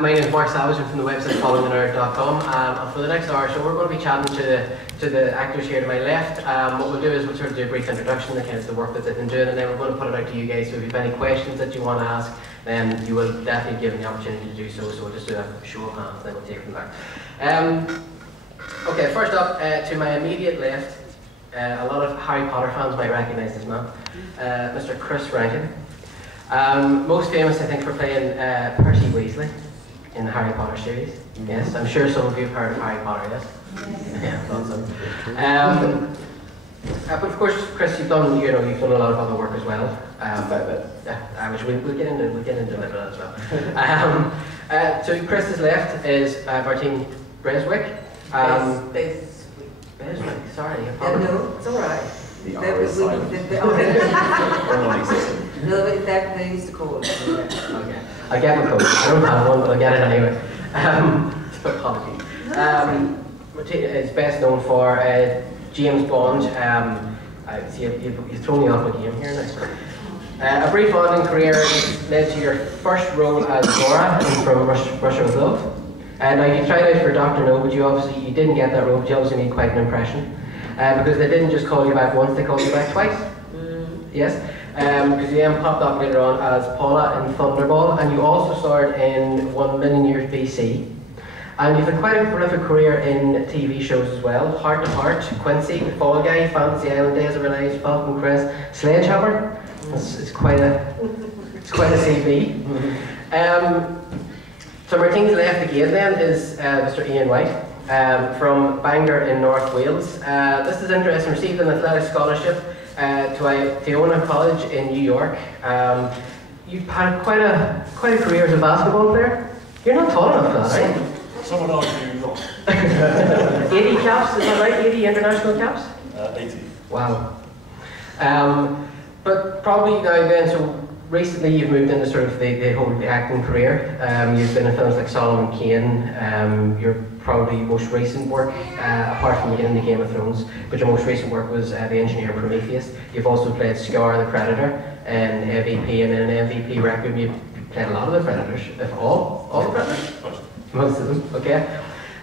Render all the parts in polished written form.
My name is Mark Savage. I'm from the website followingthenerd.com, and for the next hour or so we're going to be chatting to the actors here to my left. What we'll do is we'll sort of do a brief introduction to kind of the work that they've been doing, and then we're going to put it out to you guys. So if you have any questions that you want to ask, then you will definitely be given the opportunity to do so. So we'll just do a show of hands, then we'll take it from there. Okay, first up, to my immediate left, a lot of Harry Potter fans might recognise this man, Mr. Chris Rankin. Most famous, I think, for playing Percy Weasley in the Harry Potter series. Yes, I'm sure some of you have heard of Harry Potter, yes? Yeah, thought so. But of course, Chris, you've done a lot of other work as well. Which we'll get into a little bit as well. To Chris's left is Martine Beswicke. Beswicke, sorry. No, it's alright. The R is silent. No, that they used to call it. Okay. I get my code. I don't have one, but I get it anyway. Apologies. Martine is best known for James Bond. See, you've thrown me off my game here now. A brief on career led to your first role as Laura from Russia with Love. Now you tried out for Dr. No, but you didn't get that role, but you obviously made quite an impression. Because they didn't just call you back once, they called you back twice. Yes. Because you then popped up later on as Paula in Thunderball, and you also starred in 1 Million Years BC. And you've had quite a prolific career in TV shows as well. Heart to Heart, Quincy, The Fall Guy, Fantasy Island, Days of Our Lives, Falcon Crest, Sledgehammer. It's quite a CV. So Martine's left again then is Mr. Ian Whyte. From Bangor in North Wales. This is interesting, received an athletic scholarship to Iona College in New York. You've had quite a career as a basketball player. You're not tall enough for that, right? Someone argue not. 80 caps, is that right? 80 international caps? 80. Wow. But probably now then, so recently you've moved into sort of the whole acting career. You've been in films like Solomon Kane. Your probably most recent work, apart from getting into Game of Thrones, but your most recent work was the engineer in Prometheus. You've also played Scar the Predator in MVP, and in an MVP Requiem you played a lot of the Predators, if all the Predators? Most of them, okay.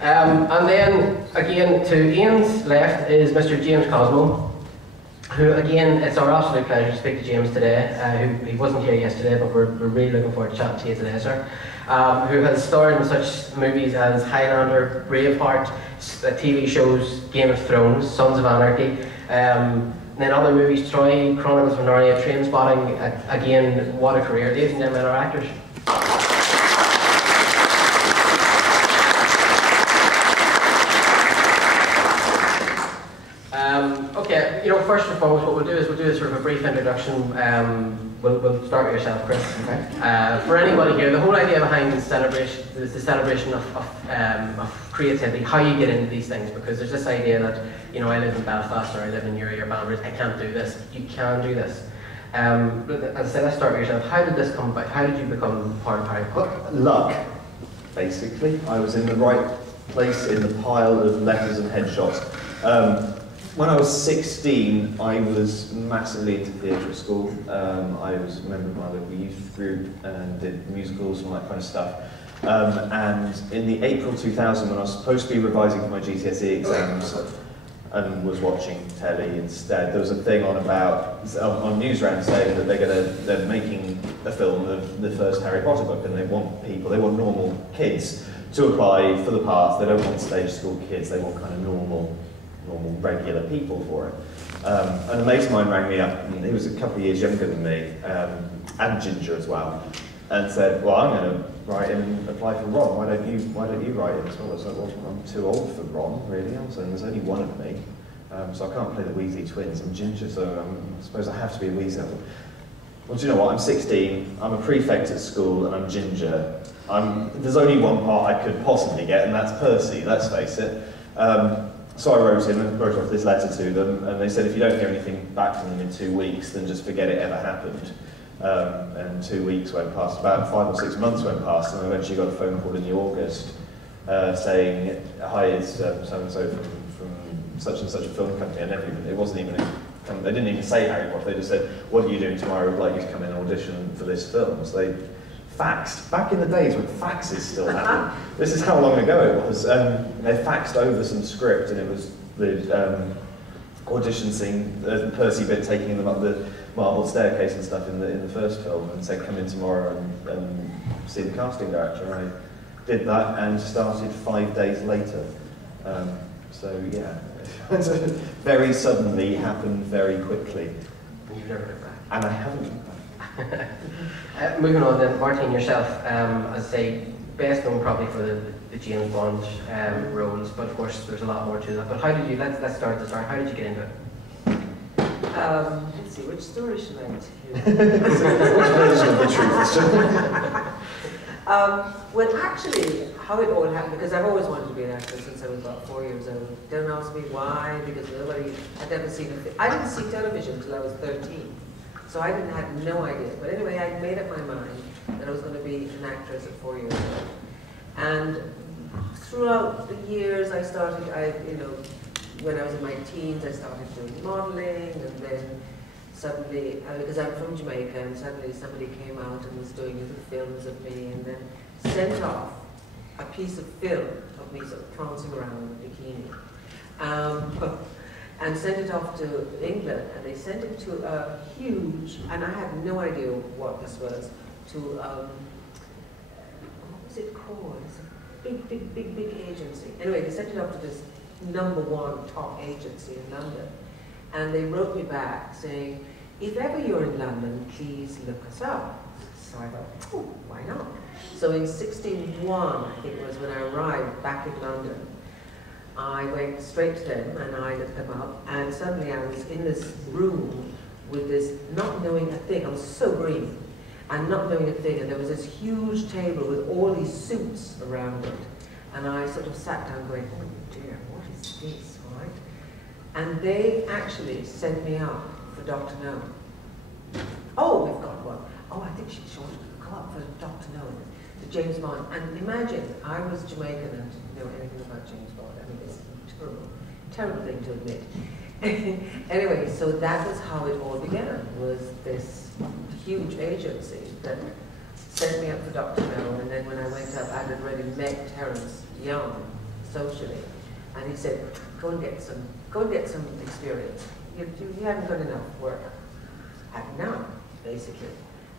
And then again to Ian's left is Mr. James Cosmo, who again, it's our absolute pleasure to speak to James today. He wasn't here yesterday, but we're really looking forward to chatting to you today, sir. Who has starred in such movies as Highlander, Braveheart, TV shows, Game of Thrones, Sons of Anarchy, and then other movies, Troy, Chronicles of Narnia, Trainspotting. Again, what a career. Ladies and gentlemen, our actors. Okay, first and foremost, what we'll do is sort of a brief introduction. We'll start with yourself, Chris. Okay. For anybody here, the whole idea behind the celebration is the celebration of creativity, how you get into these things, because there's this idea that, I live in Belfast or I live in Uri or Banbridge, I can't do this. You can do this. But as I said, let's start with yourself. How did this come about? How did you become part of Harry Potter? Luck, basically. I was in the right place in the pile of letters and headshots. When I was 16, I was massively into theatre at school. I was a member of my local youth group and did musicals and all that kind of stuff. And in the April 2000, when I was supposed to be revising for my GCSE exams and was watching telly instead, there was a thing on on Newsround saying that they're making a film of the first Harry Potter book, and they want normal kids to apply for the parts. They don't want stage school kids, they want kind of normal regular people for it. And a mate of mine rang me up, and he was a couple of years younger than me, and ginger as well, and said, well, I'm going to write in and apply for Ron, why don't you write in as well? I was like, well, I'm too old for Ron, really. I was saying, there's only one of me, so I can't play the Weasley twins. I'm ginger, so I suppose I have to be a Weasley. Well, do you know what, I'm 16, I'm a prefect at school, and I'm ginger. There's only one part I could possibly get, and that's Percy, let's face it. So I wrote off this letter to them, and they said if you don't hear anything back from them in 2 weeks, then just forget it ever happened. And 2 weeks went past, about 5 or 6 months went past, and I eventually got a phone call in the August saying, hi, it's so-and-so from such and such a film company. They didn't even say Harry Potter, they just said, what are you doing tomorrow? We'd like you to come in and audition for this film. So they faxed. Back in the days when faxes still happened. This is how long ago it was. They faxed over some script, and it was the audition scene, Percy bit taking them up the marble staircase and stuff in the first film, and said, come in tomorrow and see the casting director. And I did that and started 5 days later. So yeah, very suddenly, happened very quickly. And you've never looked back. And I haven't looked back. Moving on then, Martine, yourself, as I say, best known probably for the James Bond roles, but of course there's a lot more to that. But how did you, let's start at the start, how did you get into it? Let's see, which story should I tell? Which version of the truth? Well, actually, how it all happened, because I've always wanted to be an actor since I was about 4 years old. Don't ask me why, because nobody had ever seen it. I didn't see television until I was 13, so I had no idea. But anyway, I made up my mind that I was going to be an actress at 4 years old. And throughout the years, I started, when I was in my teens, I started doing modeling, and then suddenly, because I'm from Jamaica, and suddenly somebody came out and was doing little films of me, and then sent off a piece of film of me sort of prancing around in a bikini. And sent it off to England, and they sent it to a huge, and I had no idea what this was, to, what was it called? It's a big agency. Anyway, they sent it off to this #1 top agency in London. And they wrote me back saying, if ever you're in London, please look us up. So I thought, oh, why not? So in 1961, I think it was when I arrived back in London, I went straight to them and I looked them up, and suddenly I was in this room with this, not knowing a thing. I was so green, and not knowing a thing, and there was this huge table with all these suits around it. And I sort of sat down going, oh dear, what is this, right? And they actually sent me up for Dr. No. Oh, we've got one. Oh, I think she wanted to go up for Dr. No, the James Bond. And imagine, I was Jamaican and didn't know anything about James Bond. I mean, it's a terrible thing to admit. Anyway, so that was how it all began, was this huge agency that sent me up for Dr. No, and then when I went up, I'd already met Terence Young socially, and he said, go and get some experience. You haven't done enough work. Have now, basically.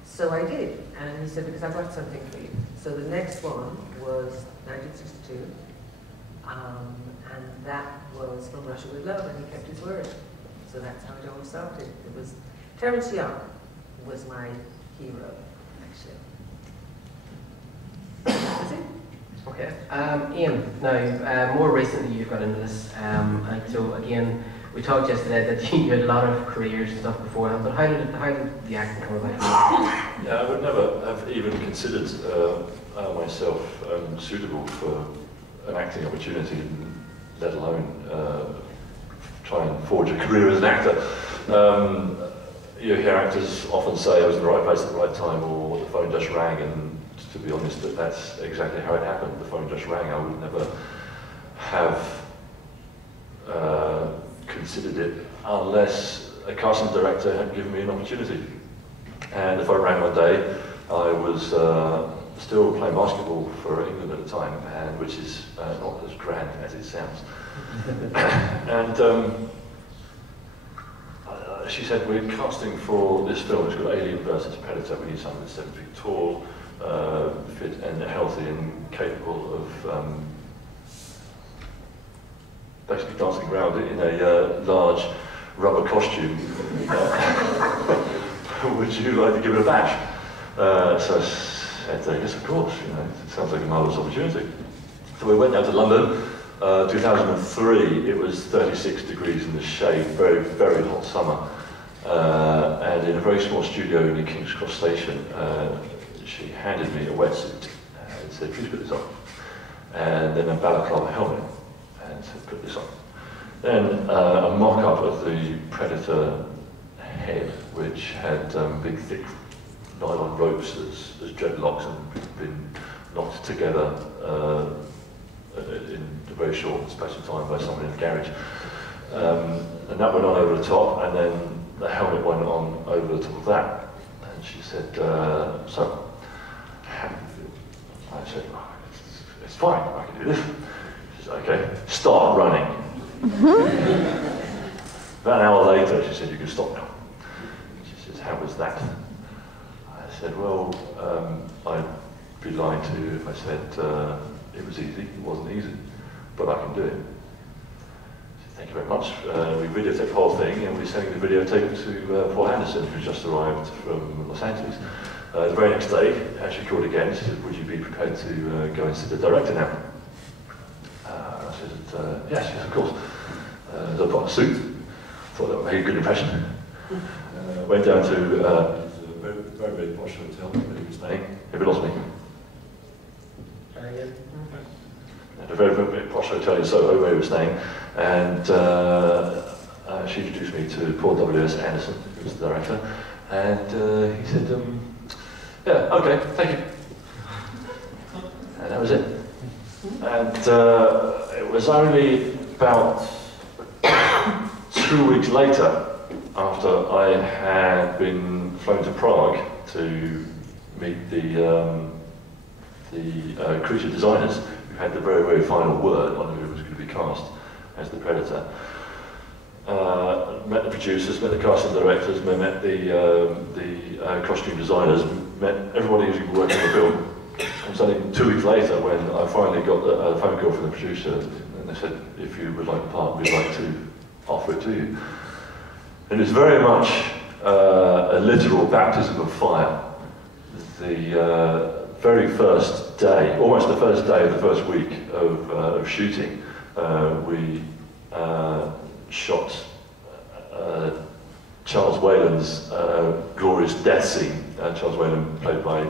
So I did, and he said, because I've got something for you. So the next one was 1962, and that was From Russia with Love, and he kept his word. So that's how it all started. It was Terence Young was my hero, actually. That's it. Okay. Ian, now, more recently you've got into this, and so again, we talked yesterday that you had a lot of careers and stuff before that, but how did the acting come about? Yeah, I would never have even considered myself suitable for an acting opportunity, let alone try and forge a career as an actor. You hear actors often say I was in the right place at the right time, or the phone just rang, and to be honest, that's exactly how it happened. The phone just rang. I would never have considered it unless a casting director had given me an opportunity. And the phone rang one day. I was still playing basketball for England at the time, and which is not as grand as it sounds. And she said, we're casting for this film. It's got Alien versus Predator. We need someone that's 7 feet tall, fit and healthy and capable of basically dancing around in a large rubber costume. Would you like to give it a bash? So I said, yes, of course. You know, it sounds like a marvelous opportunity. So we went down to London. 2003. It was 36 degrees in the shade, very, very hot summer. And in a very small studio in the King's Cross station, she handed me a wetsuit and said, please put this on. And then a balaclava helmet and said, put this on. Then a mock-up of the Predator head, which had big, thick nylon ropes as dreadlocks and been knocked together in a very short space of time by someone in the garage. And that went on over the top, and then the helmet went on over the top of that. And she said, so, I said, oh, it's fine, I can do this. She said, okay, start running. About an hour later, she said, you can stop now. She says, how was that? I said, well, I'd be lying to you if I said it was easy. It wasn't easy, but I can do it. She said, thank you very much. We videotaped the whole thing, and we're sending the videotape to Paul Anderson, who just arrived from Los Angeles. The very next day, she called again. She said, would you be prepared to go and see the director now? I said, yes, of course. So I put on a suit. Thought that would make a good impression. Went down to a very, very posh hotel where he was staying. Have you lost me? At a very, very posh hotel in Soho where he was staying. And she introduced me to Paul W.S. Anderson, who was the director. And he said, yeah, okay, thank you. And that was it. And it was only about 2 weeks later, after I had been flown to Prague to meet the creature designers, who had the very, very final word on who was going to be cast as the Predator. Met the producers, met the casting directors, met the costume designers, met everybody who's been working on the film. It was only 2 weeks later when I finally got a phone call from the producer, and they said, if you would like the part, we'd like to offer it to you. And it's very much a literal baptism of fire. The very first day, almost the first day of the first week of shooting, we shot Charles Whalen's glorious death scene. Charles Whalen, played by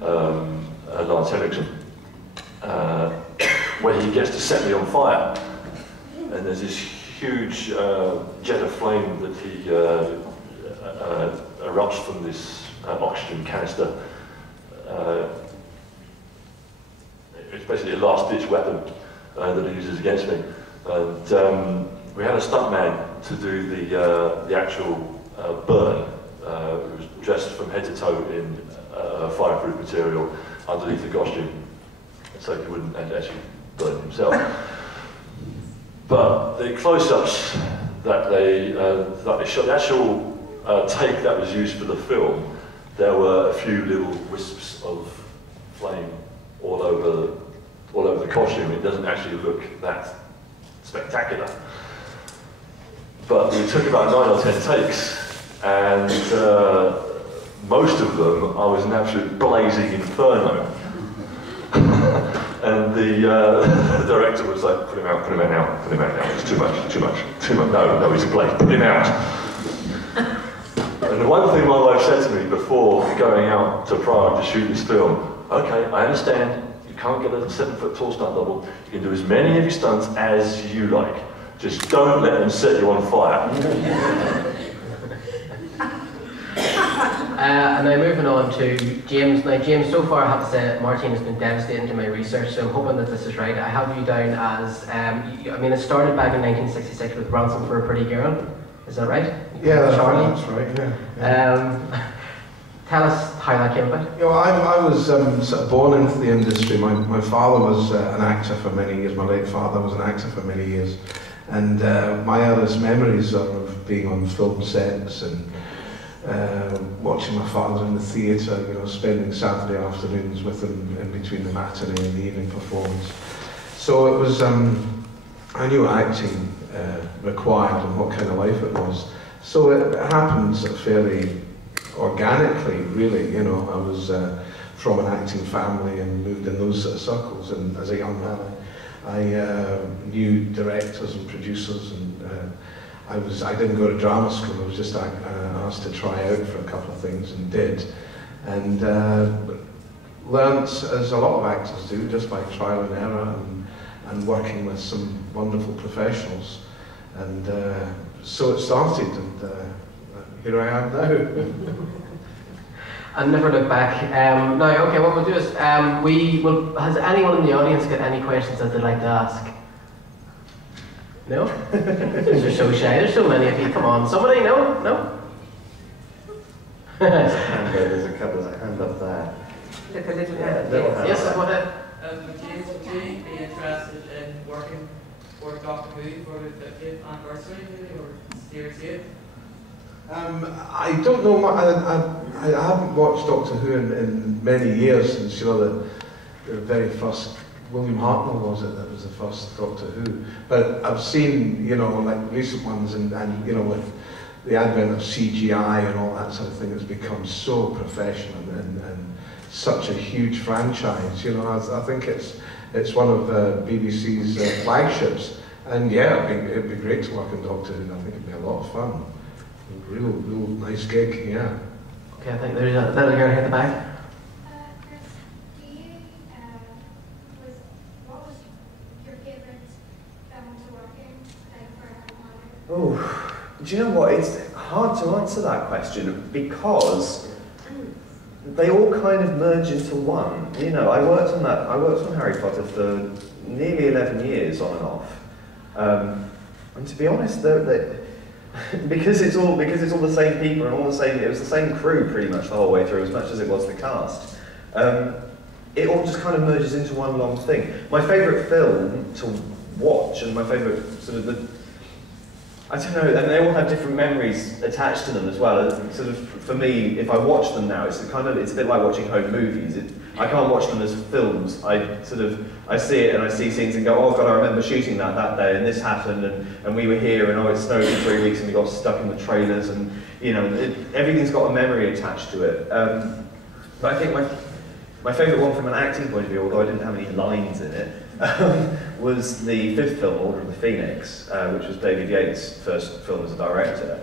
Lance Henriksen, where he gets to set me on fire. And there's this huge jet of flame that he erupts from this oxygen canister. It's basically a last-ditch weapon that he uses against me. And we had a stuntman to do the actual burn. He was dressed from head to toe in fireproof material underneath the costume, so he wouldn't actually burn himself. But the close-ups that they shot, the actual take that was used for the film, there were a few little wisps of flame all over the costume. It doesn't actually look that spectacular. But we took about 9 or 10 takes, and most of them I was an absolute blazing inferno. And the director was like, put him out now, it's too much, no, he's a blaze, put him out. And the one thing my wife said to me before going out to Prague to shoot this film, okay, I understand, you can't get a 7-foot tall stunt double, you can do as many of your stunts as you like, just don't let them set you on fire. And now moving on to James. Now James, so far I have to say that Martine has been devastating to my research, so I'm hoping that this is right. I have you down as, I mean, it started back in 1966 with Ransom for a Pretty Girl, is that right? Yeah, that's right, yeah. Tell us how that came about. You know, I was sort of born into the industry. My father was an actor for many years, my late father was an actor for many years, and my earliest memories are of being on film sets and watching my father in the theatre, you know, spending Saturday afternoons with him in between the matinee and the evening performance. So it was, I knew what acting required and what kind of life it was. So it happened sort of fairly organically, really. You know, I was from an acting family and moved in those sort of circles, and as a young man I knew directors and producers, and I didn't go to drama school. I was just asked to try out for a couple of things, and did, and learnt, as a lot of actors do, just by trial and error, and working with some wonderful professionals, and so it started, and here I am now. And never look back. Now, okay, what we'll do is, has anyone in the audience got any questions that they'd like to ask? No? You're so shy, there's so many of you, come on, somebody, no? There's a couple, there's a hand up there. Like a little Yeah, hand. little hand. Yes, go ahead. Would you be interested in working for Doctor Who for the 50th anniversary, maybe, or series 8? I don't know. I haven't watched Doctor Who in many years since, you know, the very first, William Hartnell was it, that was the first Doctor Who. But I've seen, you know, like recent ones and you know, with the advent of CGI and all that sort of thing, it's become so professional and such a huge franchise. You know, I think it's one of BBC's flagships. And yeah, it'd be great to work in Doctor Who. I think it'd be a lot of fun. Real nice gig, yeah. Okay, I think there's a little girl here at the back. Chris, what was your favourite film to work in, like for Harry Potter? Oh, do you know what? It's hard to answer that question because they all kind of merge into one. You know, I worked on Harry Potter for nearly 11 years on and off. And to be honest, because it's all the same people and all the same, it was the same crew pretty much the whole way through, as much as it was the cast. It all just kind of merges into one long thing. My favourite film to watch and my favourite sort of I don't know, and they all have different memories attached to them as well. Sort of, for me, if I watch them now, it's a bit like watching home movies. I can't watch them as films. I see it and I see scenes and go, oh God, I remember shooting that day and this happened and we were here and oh, it snowed for 3 weeks and we got stuck in the trailers and, you know, everything's got a memory attached to it. But I think my favourite one from an acting point of view, although I didn't have any lines in it, was the 5th film, Order of the Phoenix, which was David Yates' first film as a director.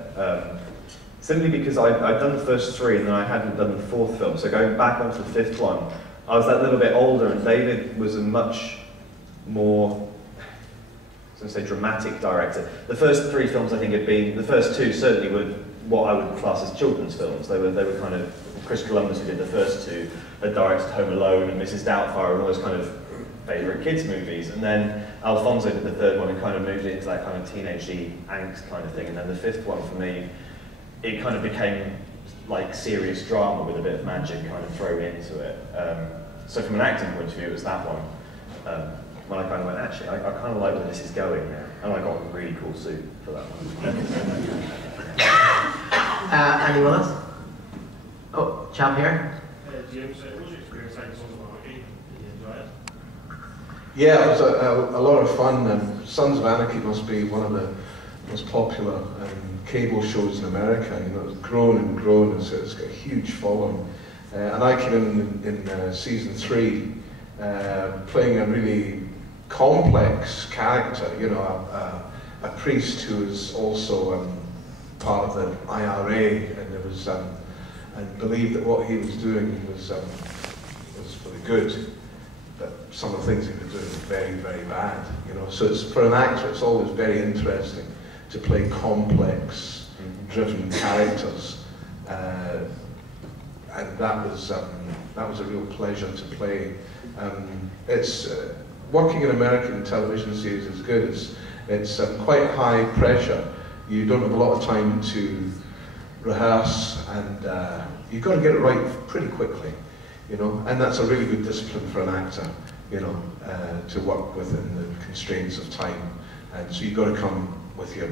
Simply because I'd done the first 3 and then I hadn't done the 4th film, so going back onto the 5th one, I was that little bit older and David was a much more, I was going to say, dramatic director. The first 3 films I think had been, the first 2 certainly were what I would class as children's films. They were kind of, Chris Columbus, who did the first 2, had directed Home Alone and Mrs. Doubtfire and all those kind of favourite kids movies, and then Alfonso did the 3rd one and kind of moved it into that kind of teenagey angst kind of thing, and then the 5th one for me, it kind of became like serious drama with a bit of magic kind of thrown into it. So from an acting point of view, it was that one. When I kind of went, actually, I kind of like where this is going, and I got a really cool suit for that one. Anyone else? Oh, chap here. James, what was your experience like in Sons of Anarchy? Did you enjoy it? Yeah, it was a lot of fun. Sons of Anarchy must be one of the most popular cable shows in America. You know, it's grown and grown, and so it's got a huge following. And I came in season 3, playing a really complex character. You know, a priest who is also part of the IRA, and there was and believed that what he was doing was for the good. But some of the things he was doing were very, very bad. You know, so it's, for an actor, it's always very interesting to play complex, driven characters, and that was a real pleasure to play. It's working in American television series is good. It's quite high pressure. You don't have a lot of time to rehearse, and you've got to get it right pretty quickly, you know. And that's a really good discipline for an actor, you know, to work within the constraints of time. And so you've got to come with your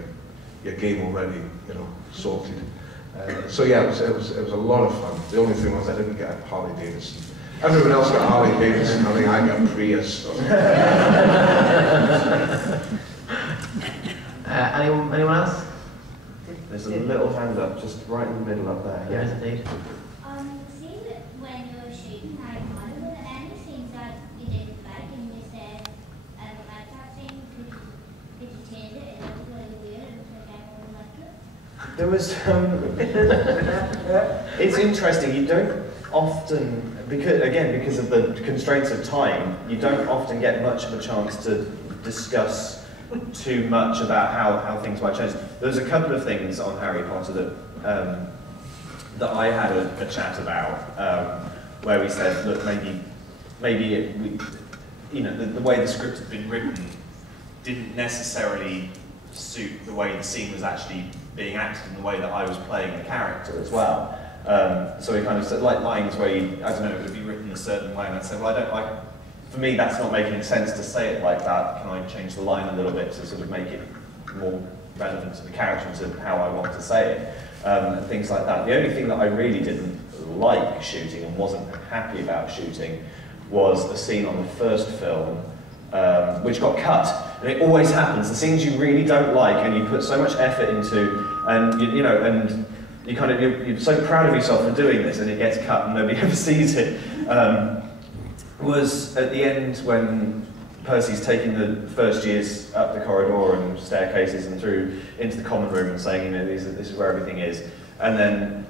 game already, you know, sorted. So yeah, it was a lot of fun. The only thing was I didn't get a Harley Davidson. Everyone else got Harley Davidson. I think I got Prius. Anyone else? There's a little hand up, just right in the middle up there. There is indeed. Seeing that when you were shooting Harry Potter, were there any scenes that you didn't like and you said, I don't like that scene, could you change it? It looked really weird, it looked like everyone liked it. There was, it's interesting, you don't often, because of the constraints of time, you don't often get much of a chance to discuss too much about how things might change. There was a couple of things on Harry Potter that I had a chat about, where we said, look, maybe you know, the way the script had been written didn't necessarily suit the way the scene was actually being acted and the way that I was playing the character as well. So we kind of said, like lines where you, I don't know, it would be written a certain way, and I'd say, well, for me that's not making sense to say it like that. Can I change the line a little bit to sort of make it more relevant to the character and to how I want to say it, and things like that. The only thing that I really didn't like shooting and wasn't happy about shooting was a scene on the first film which got cut. And it always happens. The scenes you really don't like and you put so much effort into, and you know, and you kind of you're so proud of yourself for doing this, and it gets cut and nobody ever sees it. Was at the end when Percy's taking the first years up the corridor and staircases and through into the common room and saying, you know, this is where everything is, and then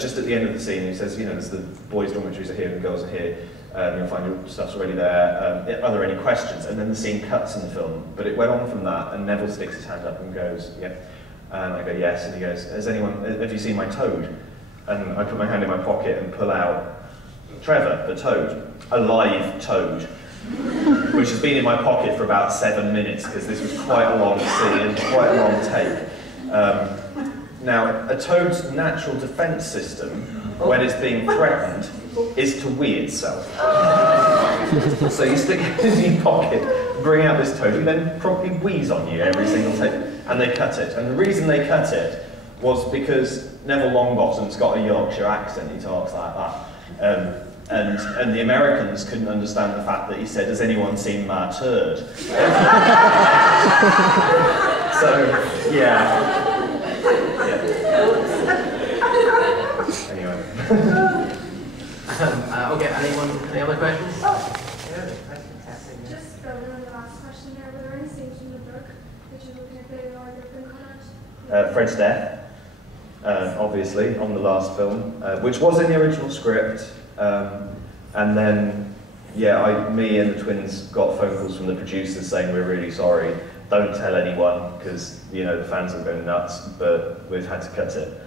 just at the end of the scene, he says, you know, there's the boys' dormitories are here and the girls are here. You'll find your stuff's already there. Are there any questions? And then the scene cuts in the film. But it went on from that, and Neville sticks his hand up and goes, yeah. And I go, yes. And he goes, have you seen my toad? And I put my hand in my pocket and pull out Trevor, the toad, a live toad, which has been in my pocket for about 7 minutes, because this was quite a long scene and quite a long take. Now, a toad's natural defense system, when it's being threatened, is to wee itself. So you stick it in your pocket, bring out this toad, who then promptly wheeze on you every single time, and they cut it. And the reason they cut it was because Neville Longbottom's got a Yorkshire accent, he talks like that. And the Americans couldn't understand the fact that he said, has anyone seen my turd? So, yeah. Anyway. Okay, any other questions? Just building on the last question there, were there any scenes in the book that you're looking at that are been cut out? Fred's death, obviously, on the last film, which was in the original script, and then, yeah, me and the twins got phone calls from the producers saying, we're really sorry, don't tell anyone, because, you know, the fans are going nuts, but we've had to cut it.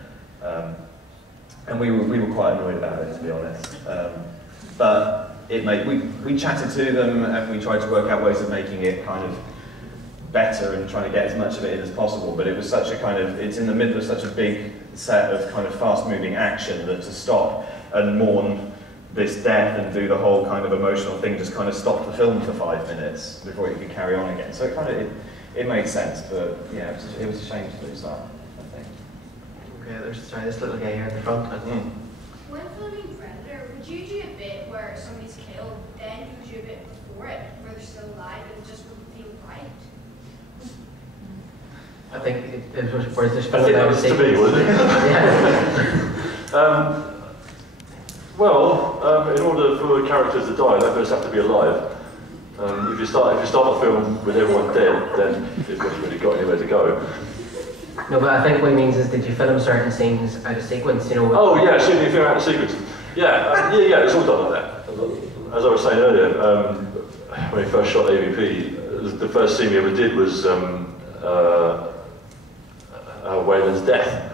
And we were quite annoyed about it, to be honest. But we chatted to them and we tried to work out ways of making it kind of better and trying to get as much of it in as possible. But it was such a kind of, it's in the middle of such a big set of kind of fast-moving action that to stop and mourn this death and do the whole kind of emotional thing just kind of stopped the film for 5 minutes before it could carry on again. So it kind of, it made sense, but yeah, it was a shame to lose that. Okay, there's this little guy here at the front. When filming Predator, would you do a bit where somebody's killed, then you would do a bit before it, where they're still alive, and it just wouldn't feel right? I think it was where this I think that was to me, wasn't it? Well, in order for the characters to die, they first have to be alive. If you start the film with everyone dead, then you've not really got anywhere to go. No, but I think what he means is, did you film certain scenes out of sequence, you know? Oh yeah, shooting the film out of sequence. Yeah, yeah, it's all done like that. As I was saying earlier, when we first shot AVP, the first scene we ever did was Wayland's death.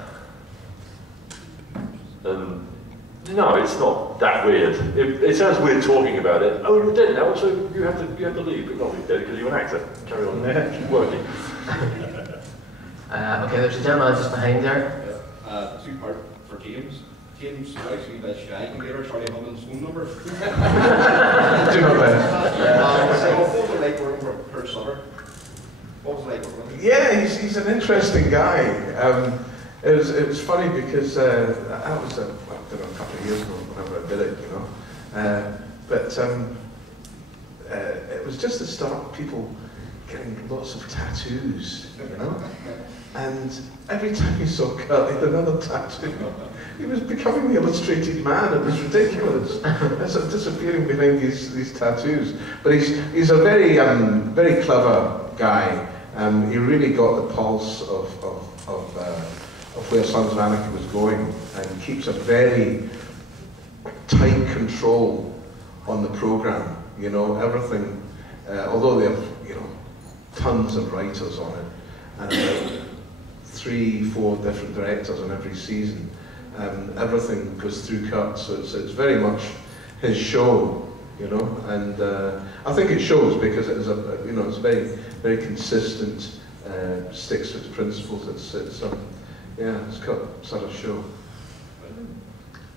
No, it's not that weird. It sounds weird talking about it. Oh, you're dead now, so you have to leave. But not be dead because you're an actor. Carry on working. Okay, there's a gentleman just behind there. Yeah. Two-part for James. James, wife's a wee bit shy. Can get her Charlie Hubbin's phone number? Do my best. So what was it like working for Percy? What was it like working with him? Yeah, he's an interesting guy. It was funny because that was I don't know, a couple of years ago whenever I did it, you know. But it was just the start of people getting lots of tattoos, you know. And every time you saw Kurt, he had another tattoo. He was becoming the illustrated man. It was ridiculous. Disappearing behind these tattoos. But he's a very very clever guy. He really got the pulse of where Sons of Anarchy was going, and keeps a very tight control on the program. You know, everything. Although they have, you know, tons of writers on it, and about 3-4 different directors on every season. Everything goes through Kurt, so it's very much his show, you know. And I think it shows because it is it's very consistent, sticks to its principles. It's Kurt's sort of show.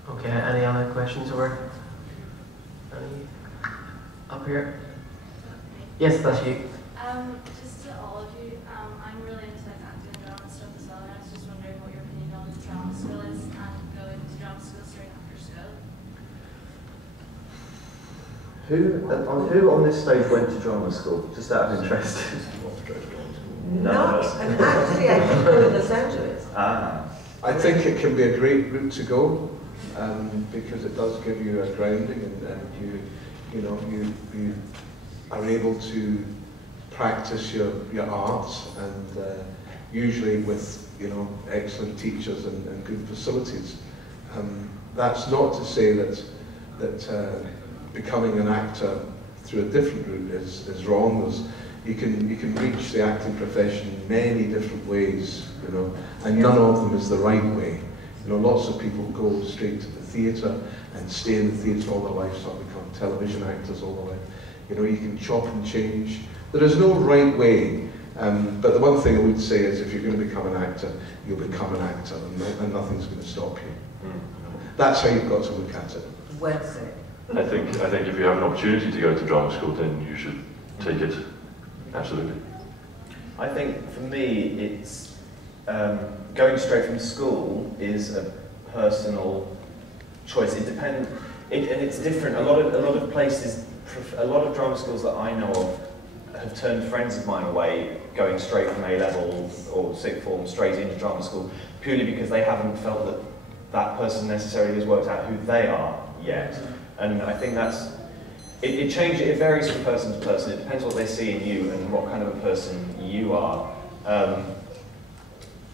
Okay, any other questions or any up here? Yes, that's you. Just to all of you, I'm really into like acting and drama stuff as well, and I was just wondering what your opinion on drama school is and going to drama school straight after school. Who on this stage went to drama school? Just out of interest. Not, and actually I did go in Los Angeles. I think it can be a great route to go, because it does give you a grounding, and you are able to practice your arts, and usually with excellent teachers and good facilities. That's not to say that becoming an actor through a different route is wrong. You can reach the acting profession in many different ways, and none of them is the right way. Lots of people go straight to the theatre and stay in the theatre all their life, sort of become television actors all the way. You can chop and change. There is no right way, but the one thing I would say is if you're going to become an actor, you'll become an actor, and nothing's going to stop you. That's how you've got to look at it. Well said. I think if you have an opportunity to go to drama school, then you should take it. Absolutely. I think for me, it's going straight from school is a personal choice. It depends, and it's different. A lot of places, a lot of drama schools that I know of have turned friends of mine away, going straight from A-level or sixth form straight into drama school, purely because they haven't felt that that person necessarily has worked out who they are yet. And I think that's, it changes, it varies from person to person. It depends what they see in you and what kind of a person you are.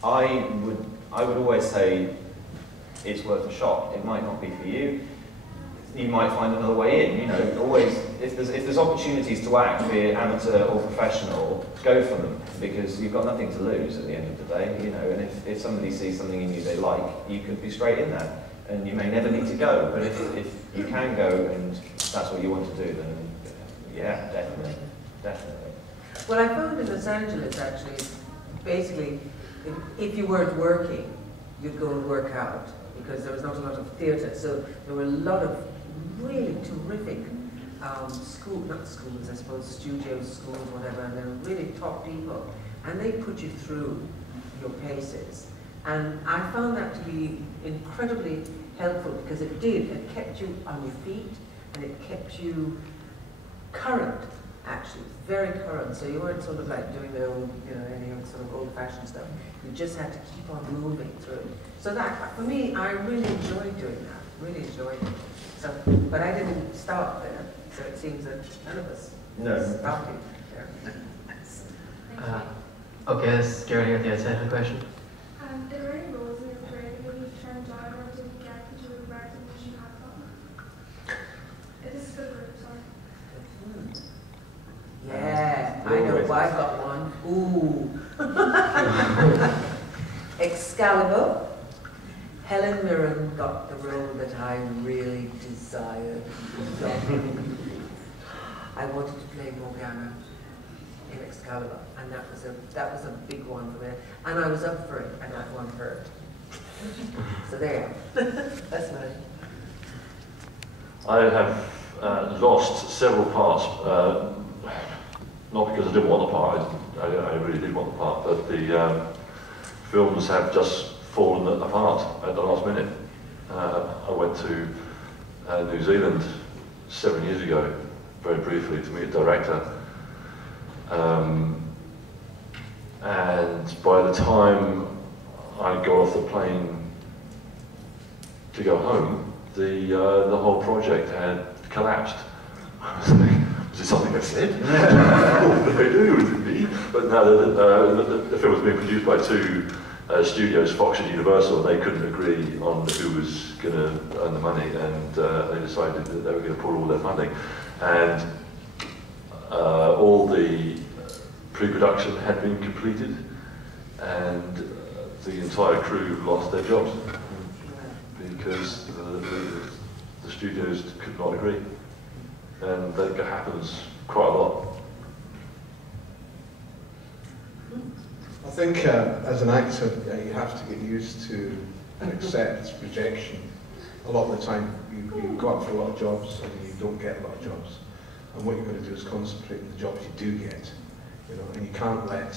I would always say it's worth a shot. It might not be for you. You might find another way in. Always, if there's opportunities to act, be it amateur or professional, go for them, because you've got nothing to lose at the end of the day. And if somebody sees something in you they like, you could be straight in there. And you may never need to go, but if you can go and that's what you want to do, then yeah, definitely. Well, I found in Los Angeles actually, basically, if you weren't working, you'd go and work out, because there was not a lot of theatre. So there were a lot of really terrific studios, schools, whatever, and they're really top people. And they put you through your paces. And I found that to be incredibly helpful, because it kept you on your feet, and it kept you current, actually, very current. So you weren't sort of like doing the old, any old sort of old-fashioned stuff. You just had to keep on moving through. So that, for me, I really enjoyed doing that, really enjoyed it. So, but I didn't start there, so it seems that none of us started there. Okay, this girl here at the outside had a question. Are there any roles in your career that you turned down or didn't get because you were better than you had gotten? It is a good word, sorry. Yeah, I know, I got one. Ooh. Excalibur. Helen Mirren got the role that I really desired. I wanted to play Morgana in Excalibur, and that was a big one for me. And I was up for it, and that one hurt. So there you go. That's mine. I have lost several parts, not because I didn't want the part, I really did want the part, but the films have just fallen apart at the last minute. I went to New Zealand 7 years ago, very briefly, to meet a director. And by the time I got off the plane to go home, the whole project had collapsed. I was like, was it something I said? What did I do? Was it me? But no, the film was being produced by two studios, Fox and Universal, and they couldn't agree on who was going to earn the money, and they decided that they were going to pull all their funding. And all the pre-production had been completed, and the entire crew lost their jobs because the studios could not agree, and that happens quite a lot. I think as an actor, you have to get used to and accept rejection. a lot of the time you go up for a lot of jobs and you don't get a lot of jobs. And what you've got to do is concentrate on the jobs you do get. You know, and you can't let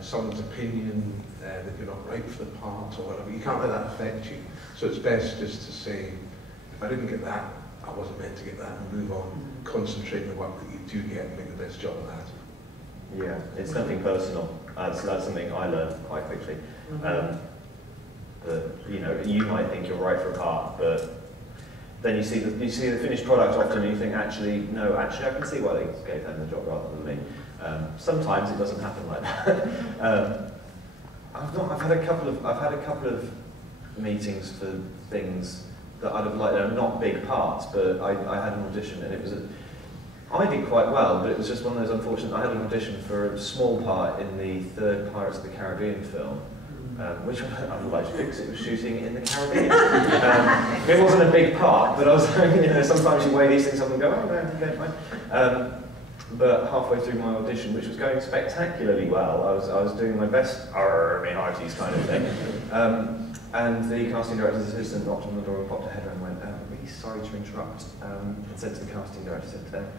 someone's opinion that you're not right for the part or whatever, you can't let that affect you. So it's best just to say, if I didn't get that, I wasn't meant to get that, and move on, concentrate on the work that you do get and make the best job of that. Yeah, it's nothing personal. So that's something I learned quite quickly. That, you know, you might think you're right for a part, but then you see the finished product often and you think, actually, no, actually I can see why they gave them the job rather than me. Sometimes it doesn't happen like that. I've had a couple of meetings for things that I'd have liked. They're not big parts, but I had an audition and it was I did quite well, but it was just one of those unfortunate. I had an audition for a small part in the third Pirates of the Caribbean film, which I would like to fix. It was shooting in the Caribbean. It wasn't a big part, but I was, you know, sometimes you weigh these things up and go, oh no, okay, fine. But halfway through my audition, which was going spectacularly well, I was doing my best me hearties kind of thing. And the casting director's assistant knocked on the door and popped her head around and went, really sorry to interrupt, and said to the casting director, said,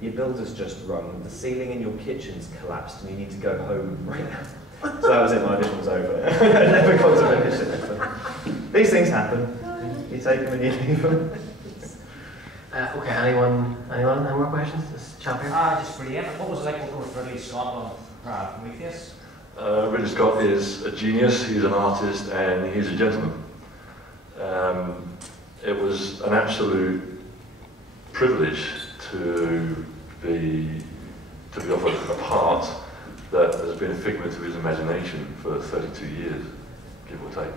your builder's just rung, the ceiling in your kitchen's collapsed and you need to go home right now. So that was it, my audition was over. I never got to audition. These things happen. You take them and you leave them. Okay, anyone, any more questions? This chap here? Just for you, what was it like working with Ridley Scott on Prometheus? Ridley Scott is a genius, he's an artist, and he's a gentleman. It was an absolute privilege to be offered a part that has been a figment of his imagination for 32 years, give or take,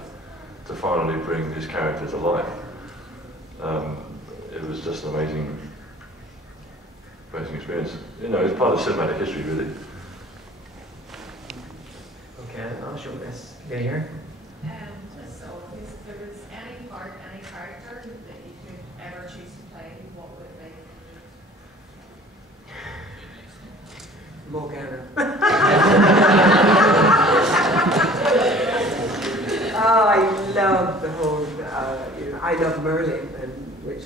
to finally bring his character to life. It was just an amazing experience. You know, it's part of cinematic history, really. Okay, I'll show this. Get here. So, if there was any part, any character that you could ever choose to play, what would it be? Morgana. Oh, I love the whole, you know, I love Merlin, and which,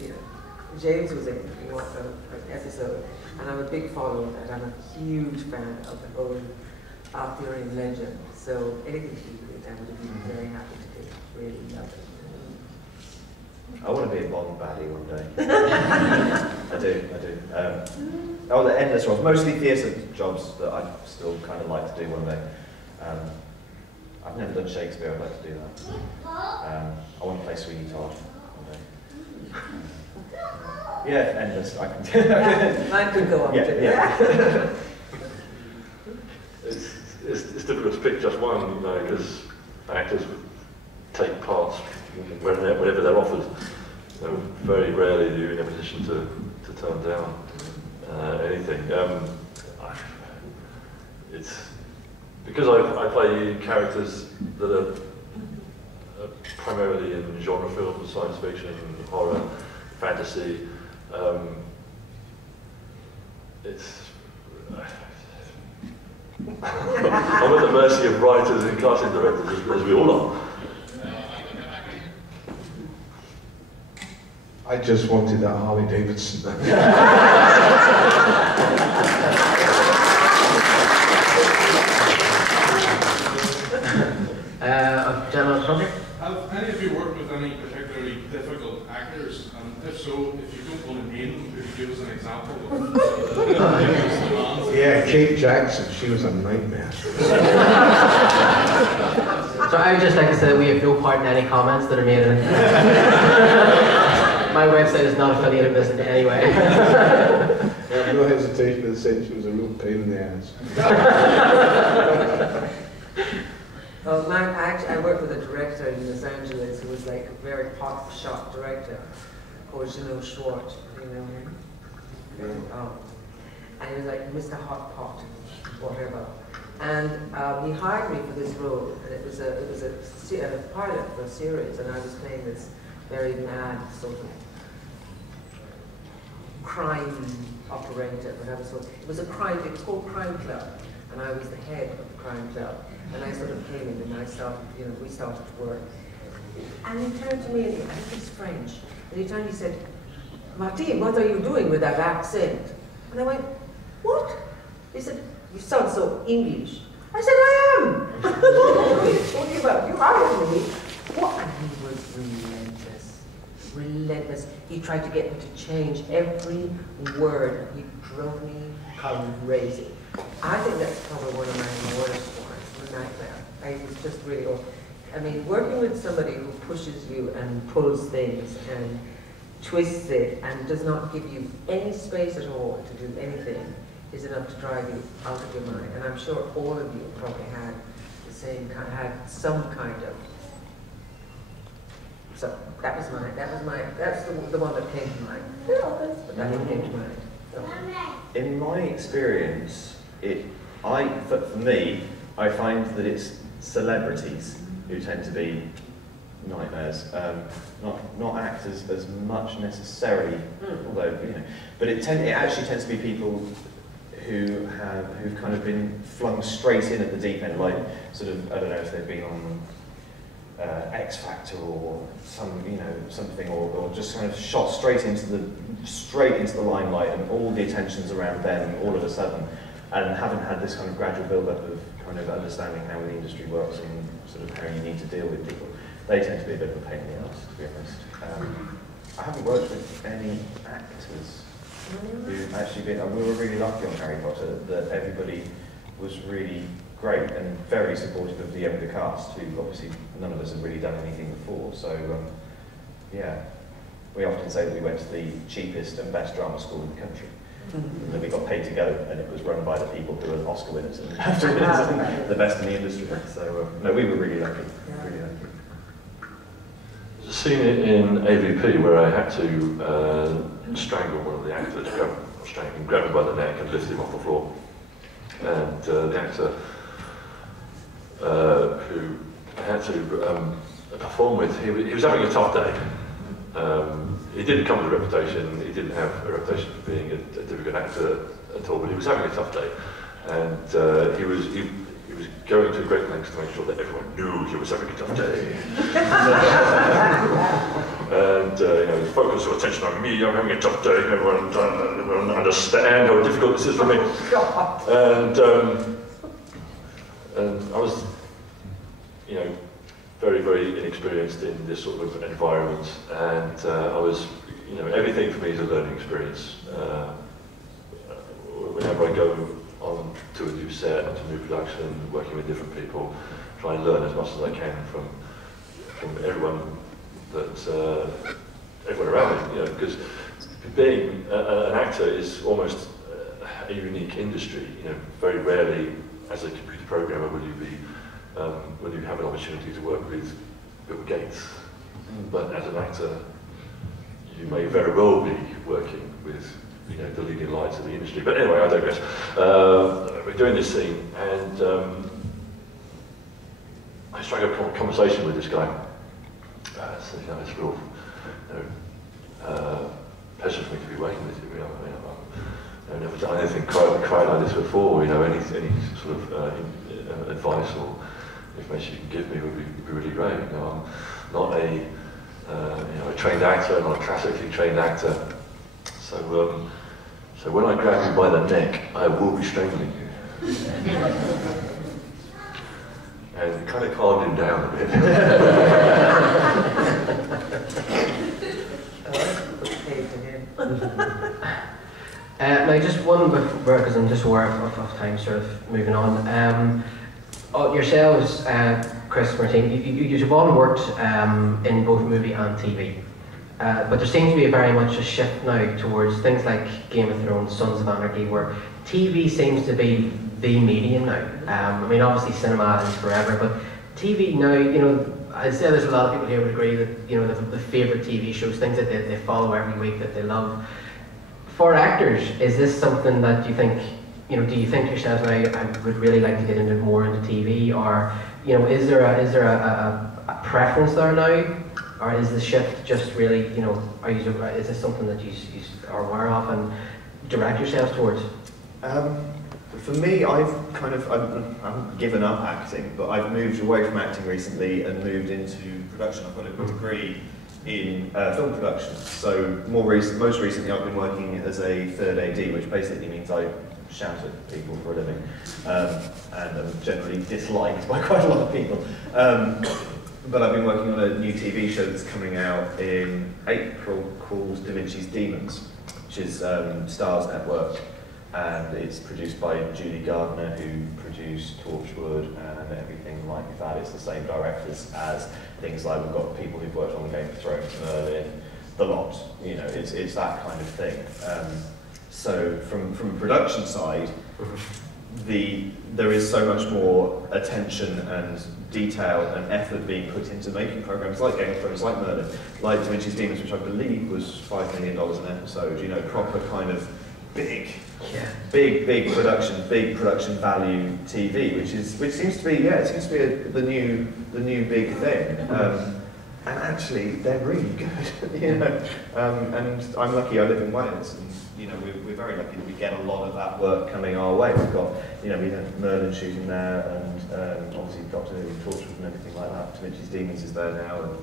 you know, James was in one episode, and I'm a big follower of that. I'm a huge fan of the whole Arthurian legend, so anything she did, I would have been very happy to do. Really love it. I want to be a Bond baddie one day. I do. The endless roles, mostly theatre jobs that I'd still kind of like to do one day. I've never done Shakespeare, I'd like to do that. I want to play Sweeney Todd one day. Yeah, endless, I can do that. Mine could go on too. Yeah. It's difficult to pick just one, you know, because actors would take parts whenever they're offered. You know, very rarely are you in a position to turn down anything. It's because I play characters that are primarily in genre films, science fiction, horror, fantasy. I'm at the mercy of writers and casting directors, as we all are. I just wanted that Harley Davidson. General subject? Have any of you worked with any particularly difficult actors? And if so, if you don't want to name them, could you give us an example of Yeah, Kate Jackson, she was a nightmare. So I would just like to say that we have no part in any comments that are made in it. My website is not affiliated with this in any way. I have no hesitation in saying she was a real pain in the ass. Well, I worked with a director in Los Angeles who was like a very hot shot director called Schwartz, you know him? Oh. And he was like Mr. Hot Pot, whatever. And he hired me for this role, and it was a pilot for a series, and I was playing this very mad sort of crime operator, but it was called Crime Club, and I was the head of the Crime Club. And I sort of came in and I started, we started to work. And he turned to me, and I think he's French, and he turned and he said, Martine, what are you doing with that accent? And I went, what? He said, you sound so English. I said, I am. What are you talking about? You are me. What? And he was relentless. Relentless. He tried to get me to change every word. He drove me crazy. I think that's probably one of my worst ones, a nightmare. I was just really awful. I mean, working with somebody who pushes you and pulls things and twists it and does not give you any space at all to do anything is enough to drive you out of your mind. And I'm sure all of you probably had the same kind, had some kind of. So that's the one that came to mind. There are others, but that one came to mind. So. In my experience, for me, I find that it's celebrities who tend to be nightmares, not actors as much necessarily, although but it actually tends to be people who've kind of been flung straight in at the deep end, like sort of, I don't know if they've been on X Factor or something, or just kind of shot straight into the limelight, and all the attention's around them all of a sudden, and haven't had this kind of gradual build-up of kind of understanding how the industry works and sort of how you need to deal with people. They tend to be a bit of a pain in the ass, to be honest. I haven't worked with any actors who've actually been, we were really lucky on Harry Potter that everybody was really great and very supportive of the younger cast, who obviously none of us had really done anything before. So, yeah, we often say that we went to the cheapest and best drama school in the country. And then we got paid to go, and it was run by the people who were Oscar winners and the best in the industry. So, no, we were really lucky. Really lucky. There's a scene in AVP where I had to strangle one of the actors, grab him by the neck and lift him off the floor. And the actor who I had to perform with, he was having a tough day. He didn't come with a reputation, he didn't have a reputation for being a difficult actor at all, but he was having a tough day. And he was going to great lengths to make sure that everyone knew he was having a tough day. And the focus of attention on me, I'm having a tough day, everyone understand how difficult this is for me. And I was, very, very inexperienced in this sort of environment, and I was, everything for me is a learning experience. Whenever I go on to a new set, to a new production, working with different people, try and learn as much as I can from everyone around me, because being an actor is almost a unique industry. Very rarely, as a computer programmer, will you have an opportunity to work with Bill Gates. But as an actor, you may very well be working with the leading lights of the industry. But anyway, I digress. We're doing this scene, and I struck up a conversation with this guy. So it's a real pleasure for me to be working with you. I've never done anything quite like this before. Any sort of advice or information you can give me would be really great. I'm not a trained actor, I'm not a classically trained actor. So when I grab you by the neck, I will be strangling you. And kind of calmed him down a bit. Now, just one before, because I'm just aware of time, sort of moving on. Yourselves, Chris, Martine, you've all worked in both movie and TV. But there seems to be very much a shift now towards things like Game of Thrones, Sons of Anarchy, where TV seems to be the medium now. I mean, obviously cinema is forever, but TV now, I'd say there's a lot of people here would agree that, the favourite TV shows, things that they follow every week that they love. For actors, is this something that you think, do you think yourselves now, I would really like to get into more into TV, or, is there a preference there now? Or is the shift just really, is this something that you are aware of and direct yourselves towards? For me, I haven't given up acting, but I've moved away from acting recently and moved into production. I've got a degree in film production. So most recently I've been working as a third AD, which basically means I shout at people for a living, and I'm generally disliked by quite a lot of people. But I've been working on a new TV show that's coming out in April called Da Vinci's Demons, which is Starz Network, and it's produced by Julie Gardner, who produced Torchwood and everything like that. It's the same directors as things like, we've got people who've worked on Game of Thrones, Merlin, the lot, you know, it's that kind of thing. So from the production side, there is so much more attention and detail and effort being put into making programs like Game of Thrones, like Merlin, like Da Vinci's Demons, which I believe was $5 million an episode, you know, proper kind of big production value TV, which seems to be the new big thing. And actually, they're really good, you know. And I'm lucky. I live in Wales, and you know we're very lucky that we get a lot of that work coming our way. We've got, you know, we had Merlin shooting there, and obviously Doctor Who, Torchwood, and everything like that. Da Vinci's Demons is there now, and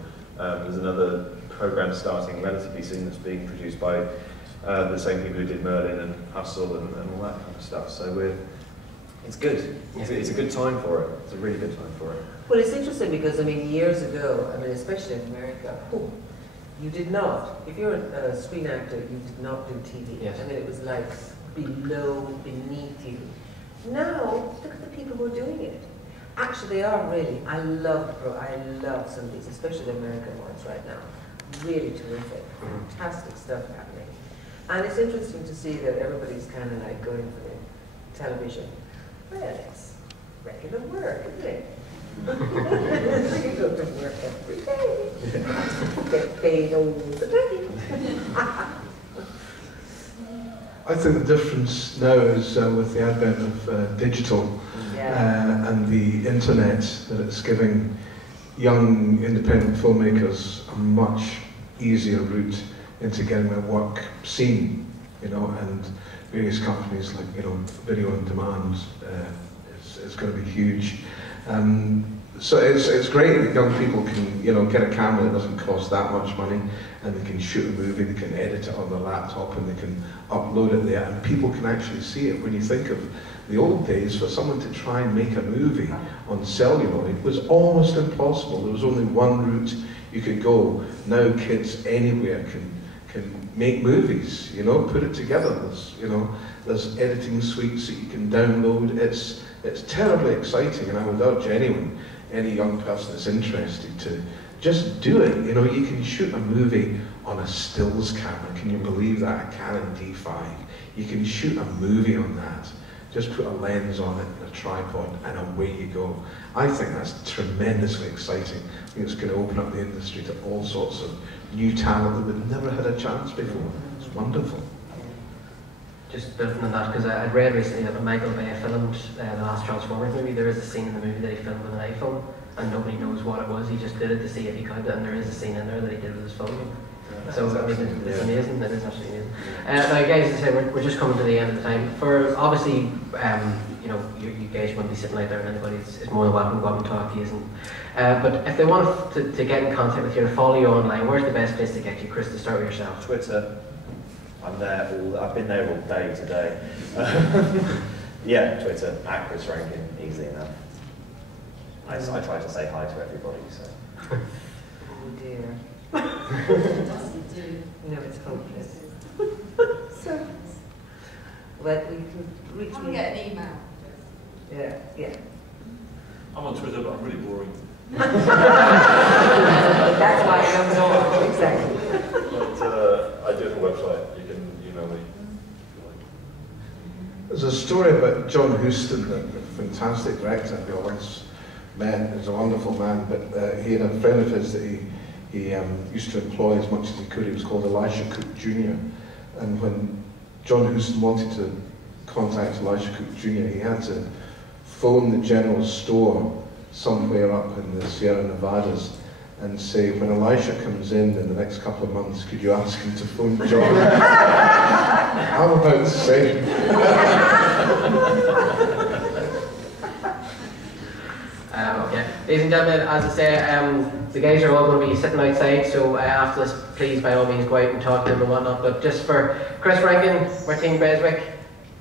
there's another program starting relatively soon that's being produced by the same people who did Merlin and Hustle and all that kind of stuff. So it's good. It's a good time for it. It's a really good time for it. Well, it's interesting because, I mean, years ago, I mean, especially in America, you did not, if you're a screen actor, you did not do TV. Yes. I mean, it was like beneath you. Now, look at the people who are doing it. Actually, they are really, I love some of these, especially the American ones right now. Really terrific, fantastic stuff happening. And it's interesting to see that everybody's kind of like going for the television. Well, it's regular work, isn't it? You go to work every day. Get paid all the time. I think the difference now is with the advent of digital and the internet, that it's giving young independent filmmakers a much easier route into getting their work seen, you know, and various companies like, you know, video on demand is going to be huge. So it's great that young people can, you know, get a camera that doesn't cost that much money, and they can shoot a movie, they can edit it on their laptop, and they can upload it there, and people can actually see it. When you think of the old days, for someone to try and make a movie on celluloid was almost impossible. There was only one route you could go. Now kids anywhere can make movies, you know, put it together. There's, you know, there's editing suites that you can download. It's terribly exciting, and I would urge any young person that's interested to just do it. You know, you can shoot a movie on a stills camera. Can you believe that? A Canon D5. You can shoot a movie on that. Just put a lens on it and a tripod, and away you go. I think that's tremendously exciting. I think it's going to open up the industry to all sorts of new talent that would never had a chance before. It's wonderful. Just building on that, because I'd read recently that when Michael Bay filmed the last Transformers movie, there is a scene in the movie that he filmed with an iPhone, and nobody knows what it was. He just did it to see if he could, and there is a scene in there that he did with his phone. So I mean, it's amazing. It is absolutely amazing. Now, guys, as I said, we're just coming to the end of the time. For obviously, you know, you guys won't be sitting out there, and anybody is more than welcome to go up and talk to you. But if they want to get in contact with you or follow you online, where's the best place to get you, Chris? To start with yourself. Twitter. I'm there. I've been there all day today. Yeah, Twitter. @Chris Rankin. Easy enough. I try to say hi to everybody. So. Oh dear. Doesn't do. No, it's hopeless. So, but we can reach me. Get an email. Yeah. I'm on Twitter, but I'm really boring. That's why it comes on. Exactly. But I do have a website. You can email me. There's a story about John Huston, the fantastic director we always met. He's a wonderful man, but he had a friend of his that he used to employ as much as he could. He was called Elisha Cook Jr. And when John Huston wanted to contact Elisha Cook Jr., he had to phone the general store somewhere up in the Sierra Nevadas and say, when Elisha comes in the next couple of months, could you ask him to phone John? I'm about to say. Okay. Ladies and gentlemen, as I say, the guys are all going to be sitting outside, so after this, please by all means go out and talk to them and whatnot. But just for Chris Rankin, Martine Beswicke,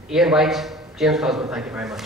Ian Whyte, James Cosmo, thank you very much.